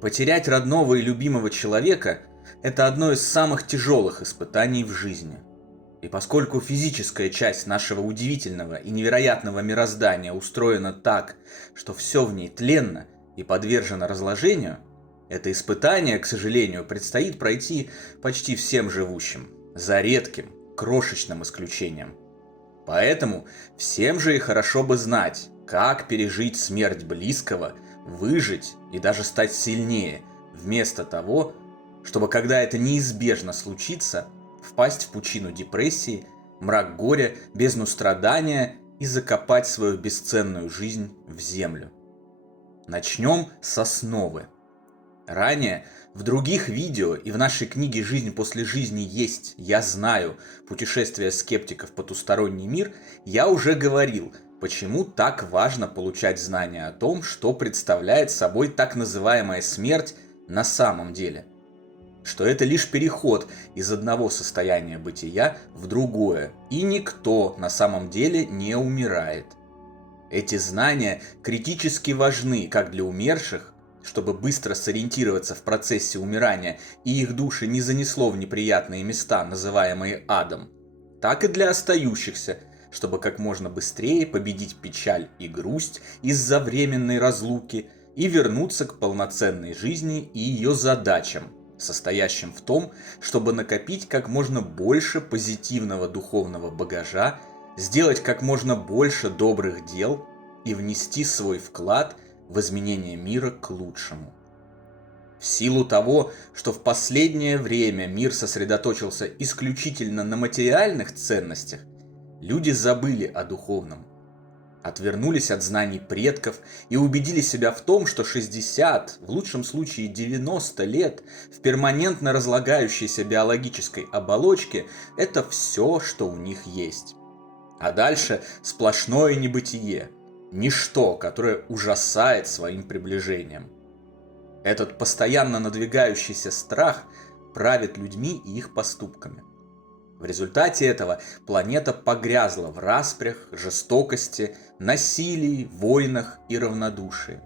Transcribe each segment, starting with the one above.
Потерять родного и любимого человека – это одно из самых тяжелых испытаний в жизни. И поскольку физическая часть нашего удивительного и невероятного мироздания устроена так, что все в ней тленно и подвержено разложению, это испытание, к сожалению, предстоит пройти почти всем живущим, за редким, крошечным исключением. Поэтому всем же и хорошо бы знать, как пережить смерть близкого, выжить и даже стать сильнее, вместо того, чтобы, когда это неизбежно случится, впасть в пучину депрессии, мрак горя, бездну страдания и закопать свою бесценную жизнь в землю. Начнем с основы. Ранее в других видео и в нашей книге «Жизнь после жизни» есть «Я знаю. Путешествие скептиков в потусторонний мир» я уже говорил, почему так важно получать знания о том, что представляет собой так называемая смерть на самом деле. Что это лишь переход из одного состояния бытия в другое, и никто на самом деле не умирает. Эти знания критически важны как для умерших, чтобы быстро сориентироваться в процессе умирания и их души не занесло в неприятные места, называемые адом, так и для остающихся, чтобы как можно быстрее победить печаль и грусть из-за временной разлуки и вернуться к полноценной жизни и ее задачам, состоящим в том, чтобы накопить как можно больше позитивного духовного багажа, сделать как можно больше добрых дел и внести свой вклад в изменение мира к лучшему. В силу того, что в последнее время мир сосредоточился исключительно на материальных ценностях, люди забыли о духовном. Отвернулись от знаний предков и убедили себя в том, что 60, в лучшем случае 90 лет в перманентно разлагающейся биологической оболочке – это все, что у них есть. А дальше сплошное небытие, ничто, которое ужасает своим приближением. Этот постоянно надвигающийся страх правит людьми и их поступками. В результате этого планета погрязла в распрях, жестокости, насилии, войнах и равнодушии.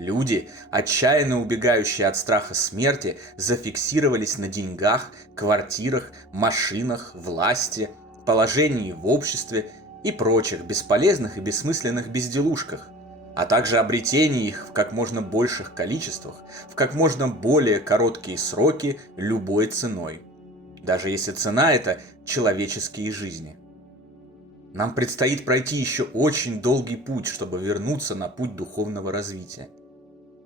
Люди, отчаянно убегающие от страха смерти, зафиксировались на деньгах, квартирах, машинах, власти, положении в обществе и прочих бесполезных и бессмысленных безделушках, а также обретении их в как можно больших количествах, в как можно более короткие сроки любой ценой. Даже если цена – это человеческие жизни. Нам предстоит пройти еще очень долгий путь, чтобы вернуться на путь духовного развития.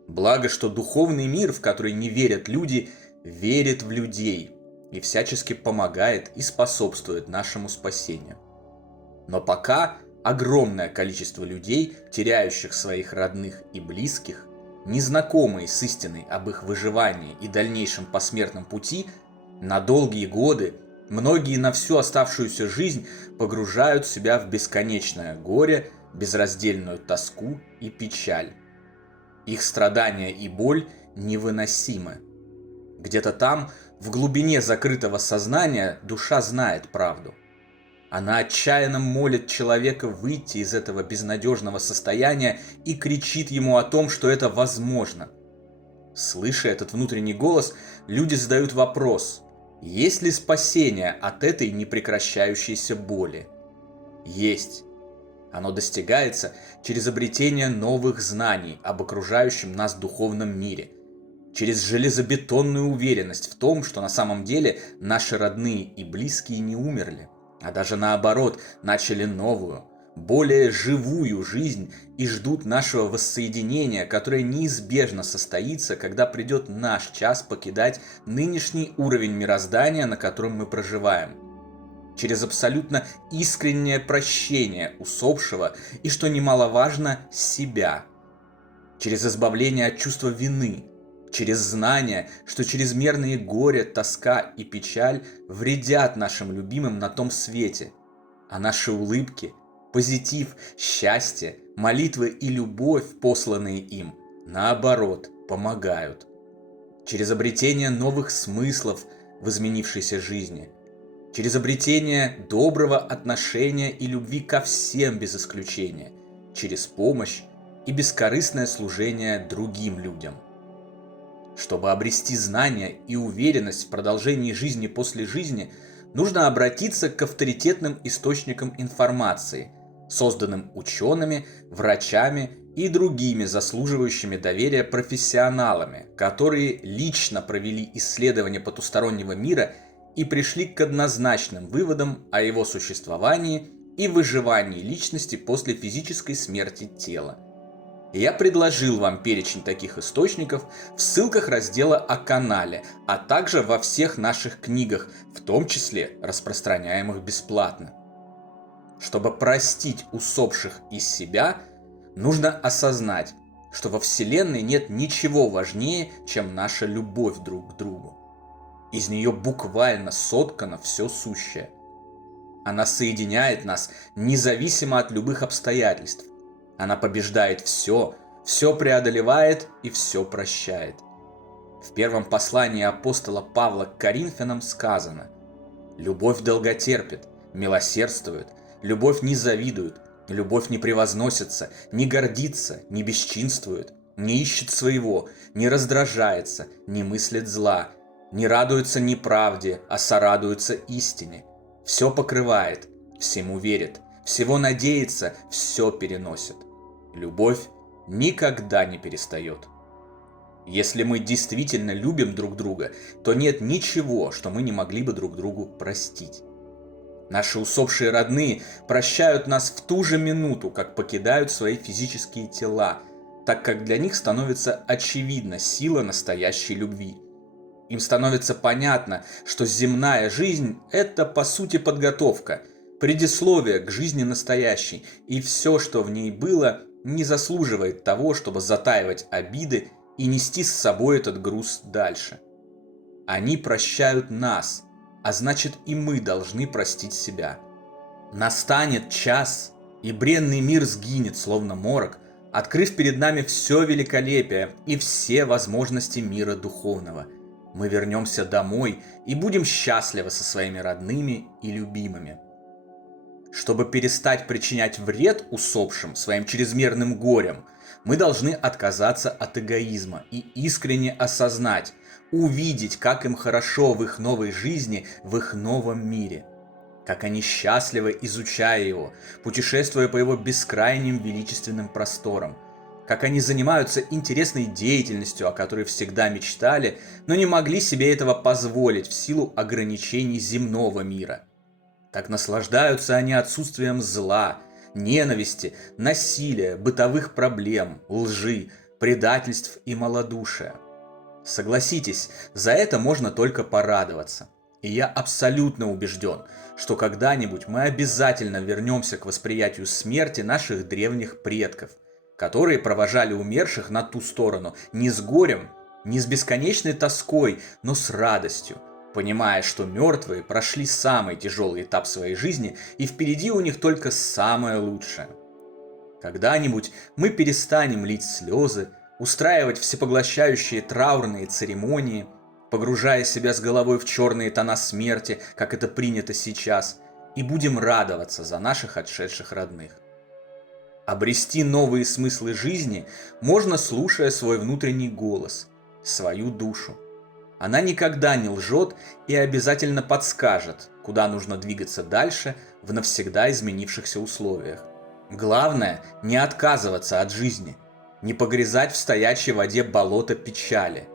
Благо, что духовный мир, в который не верят люди, верит в людей и всячески помогает и способствует нашему спасению. Но пока огромное количество людей, теряющих своих родных и близких, незнакомые с истиной об их выживании и дальнейшем посмертном пути, на долгие годы, многие на всю оставшуюся жизнь погружают себя в бесконечное горе, безраздельную тоску и печаль. Их страдания и боль невыносимы. Где-то там, в глубине закрытого сознания, душа знает правду. Она отчаянно молит человека выйти из этого безнадежного состояния и кричит ему о том, что это возможно. Слыша этот внутренний голос, люди задают вопрос: есть ли спасение от этой непрекращающейся боли? Есть. Оно достигается через обретение новых знаний об окружающем нас духовном мире, через железобетонную уверенность в том, что на самом деле наши родные и близкие не умерли, а даже наоборот, начали новую, более живую жизнь и ждут нашего воссоединения, которое неизбежно состоится, когда придет наш час покидать нынешний уровень мироздания, на котором мы проживаем. Через абсолютно искреннее прощение усопшего и, что немаловажно, себя. Через избавление от чувства вины. Через знание, что чрезмерные горе, тоска и печаль вредят нашим любимым на том свете, а наши улыбки, позитив, счастье, молитвы и любовь, посланные им, наоборот, помогают. Через обретение новых смыслов в изменившейся жизни, через обретение доброго отношения и любви ко всем без исключения, через помощь и бескорыстное служение другим людям. Чтобы обрести знания и уверенность в продолжении жизни после жизни, нужно обратиться к авторитетным источникам информации, созданным учеными, врачами и другими заслуживающими доверия профессионалами, которые лично провели исследования потустороннего мира и пришли к однозначным выводам о его существовании и выживании личности после физической смерти тела. Я предложил вам перечень таких источников в ссылках раздела о канале, а также во всех наших книгах, в том числе распространяемых бесплатно. Чтобы простить усопших из себя, нужно осознать, что во Вселенной нет ничего важнее, чем наша любовь друг к другу. Из нее буквально соткано все сущее. Она соединяет нас независимо от любых обстоятельств. Она побеждает все, все преодолевает и все прощает. В первом послании апостола Павла к Коринфянам сказано: «Любовь долготерпит, милосердствует, любовь не завидует, любовь не превозносится, не гордится, не бесчинствует, не ищет своего, не раздражается, не мыслит зла, не радуется неправде, а сорадуется истине, все покрывает, всему верит, всего надеется, все переносит». Любовь никогда не перестает. Если мы действительно любим друг друга, то нет ничего, что мы не могли бы друг другу простить. Наши усопшие родные прощают нас в ту же минуту, как покидают свои физические тела, так как для них становится очевидна сила настоящей любви. Им становится понятно, что земная жизнь – это по сути подготовка, предисловие к жизни настоящей, и все, что в ней было, не заслуживает того, чтобы затаивать обиды и нести с собой этот груз дальше. Они прощают нас, а значит и мы должны простить себя. Настанет час, и бренный мир сгинет, словно морок, открыв перед нами все великолепие и все возможности мира духовного. Мы вернемся домой и будем счастливы со своими родными и любимыми. Чтобы перестать причинять вред усопшим своим чрезмерным горем, мы должны отказаться от эгоизма и искренне осознать, увидеть, как им хорошо в их новой жизни, в их новом мире. Как они счастливы, изучая его, путешествуя по его бескрайним величественным просторам. Как они занимаются интересной деятельностью, о которой всегда мечтали, но не могли себе этого позволить в силу ограничений земного мира. Как наслаждаются они отсутствием зла, ненависти, насилия, бытовых проблем, лжи, предательств и малодушия. Согласитесь, за это можно только порадоваться. И я абсолютно убежден, что когда-нибудь мы обязательно вернемся к восприятию смерти наших древних предков, которые провожали умерших на ту сторону не с горем, не с бесконечной тоской, но с радостью, понимая, что мертвые прошли самый тяжелый этап своей жизни и впереди у них только самое лучшее. Когда-нибудь мы перестанем лить слезы, устраивать всепоглощающие траурные церемонии, погружая себя с головой в черные тона смерти, как это принято сейчас, и будем радоваться за наших отшедших родных. Обрести новые смыслы жизни можно, слушая свой внутренний голос, свою душу. Она никогда не лжет и обязательно подскажет, куда нужно двигаться дальше в навсегда изменившихся условиях. Главное – не отказываться от жизни, не погрязать в стоячей воде болота печали.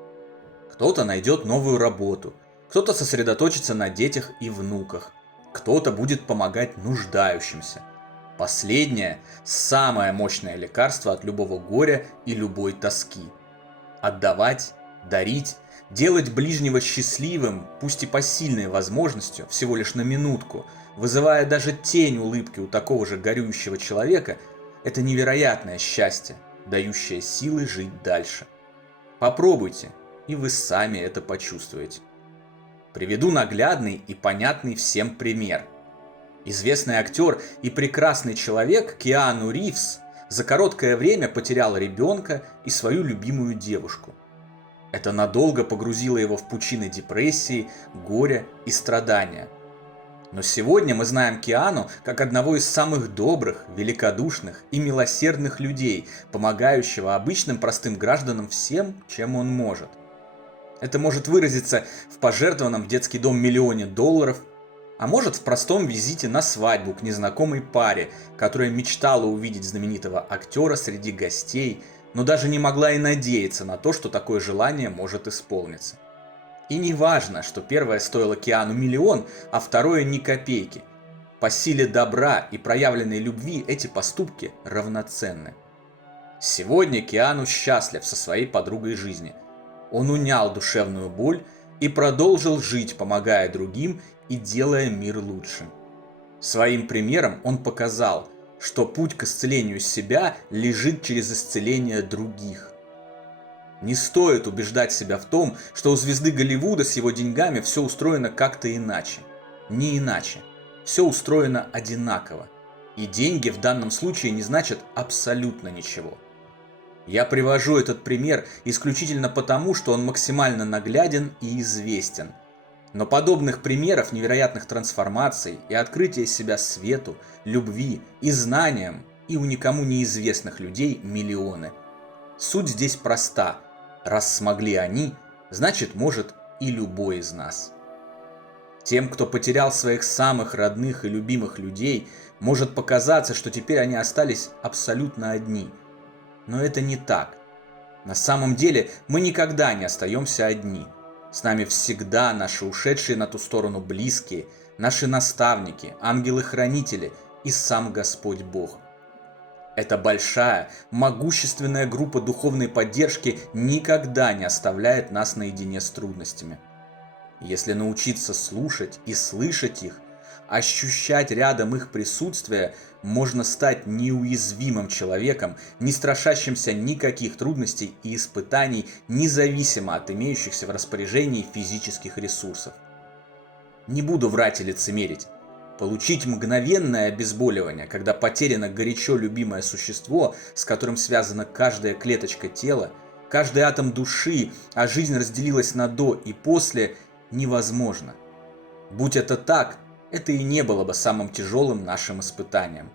Кто-то найдет новую работу, кто-то сосредоточится на детях и внуках, кто-то будет помогать нуждающимся. Последнее – самое мощное лекарство от любого горя и любой тоски. Отдавать, дарить, делать ближнего счастливым, пусть и посильной возможностью, всего лишь на минутку, вызывая даже тень улыбки у такого же горюющего человека, это невероятное счастье, дающее силы жить дальше. Попробуйте, и вы сами это почувствуете. Приведу наглядный и понятный всем пример. Известный актер и прекрасный человек Киану Ривз за короткое время потерял ребенка и свою любимую девушку. Это надолго погрузило его в пучины депрессии, горя и страдания. Но сегодня мы знаем Киану как одного из самых добрых, великодушных и милосердных людей, помогающего обычным простым гражданам всем, чем он может. Это может выразиться в пожертвованном в детский дом миллионе долларов, а может в простом визите на свадьбу к незнакомой паре, которая мечтала увидеть знаменитого актера среди гостей, но даже не могла и надеяться на то, что такое желание может исполниться. И не важно, что первое стоило Киану миллион, а второе ни копейки. По силе добра и проявленной любви эти поступки равноценны. Сегодня Киану счастлив со своей подругой жизни. Он унял душевную боль и продолжил жить, помогая другим и делая мир лучше. Своим примером он показал, что путь к исцелению себя лежит через исцеление других. Не стоит убеждать себя в том, что у звезды Голливуда с его деньгами все устроено как-то иначе. Не иначе. Все устроено одинаково. И деньги в данном случае не значат абсолютно ничего. Я привожу этот пример исключительно потому, что он максимально нагляден и известен. Но подобных примеров невероятных трансформаций и открытия себя свету, любви и знаниям и у никому неизвестных людей миллионы. Суть здесь проста. Раз смогли они, значит может и любой из нас. Тем, кто потерял своих самых родных и любимых людей, может показаться, что теперь они остались абсолютно одни. Но это не так. На самом деле мы никогда не остаемся одни. С нами всегда наши ушедшие на ту сторону близкие, наши наставники, ангелы-хранители и сам Господь Бог. Эта большая, могущественная группа духовной поддержки никогда не оставляет нас наедине с трудностями. Если научиться слушать и слышать их, ощущать рядом их присутствие, можно стать неуязвимым человеком, не страшащимся никаких трудностей и испытаний, независимо от имеющихся в распоряжении физических ресурсов. Не буду врать и лицемерить. Получить мгновенное обезболивание, когда потеряно горячо любимое существо, с которым связана каждая клеточка тела, каждый атом души, а жизнь разделилась на до и после, невозможно. Будь это так, это и не было бы самым тяжелым нашим испытанием.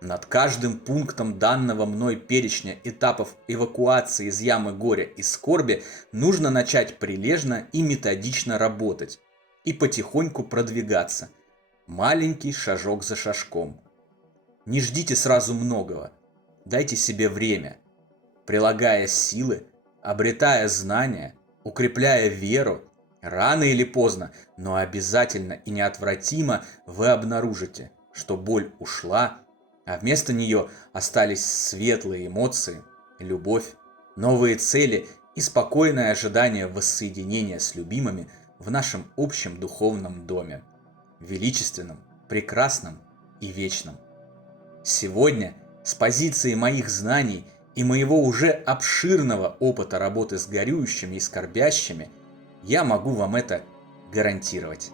Над каждым пунктом данного мной перечня этапов эвакуации из ямы горя и скорби нужно начать прилежно и методично работать и потихоньку продвигаться. Маленький шажок за шажком. Не ждите сразу многого. Дайте себе время. Прилагая силы, обретая знания, укрепляя веру, рано или поздно, но обязательно и неотвратимо вы обнаружите, что боль ушла, а вместо нее остались светлые эмоции, любовь, новые цели и спокойное ожидание воссоединения с любимыми в нашем общем духовном доме. Величественном, прекрасном и вечном. Сегодня, с позиции моих знаний и моего уже обширного опыта работы с горюющими и скорбящими, я могу вам это гарантировать.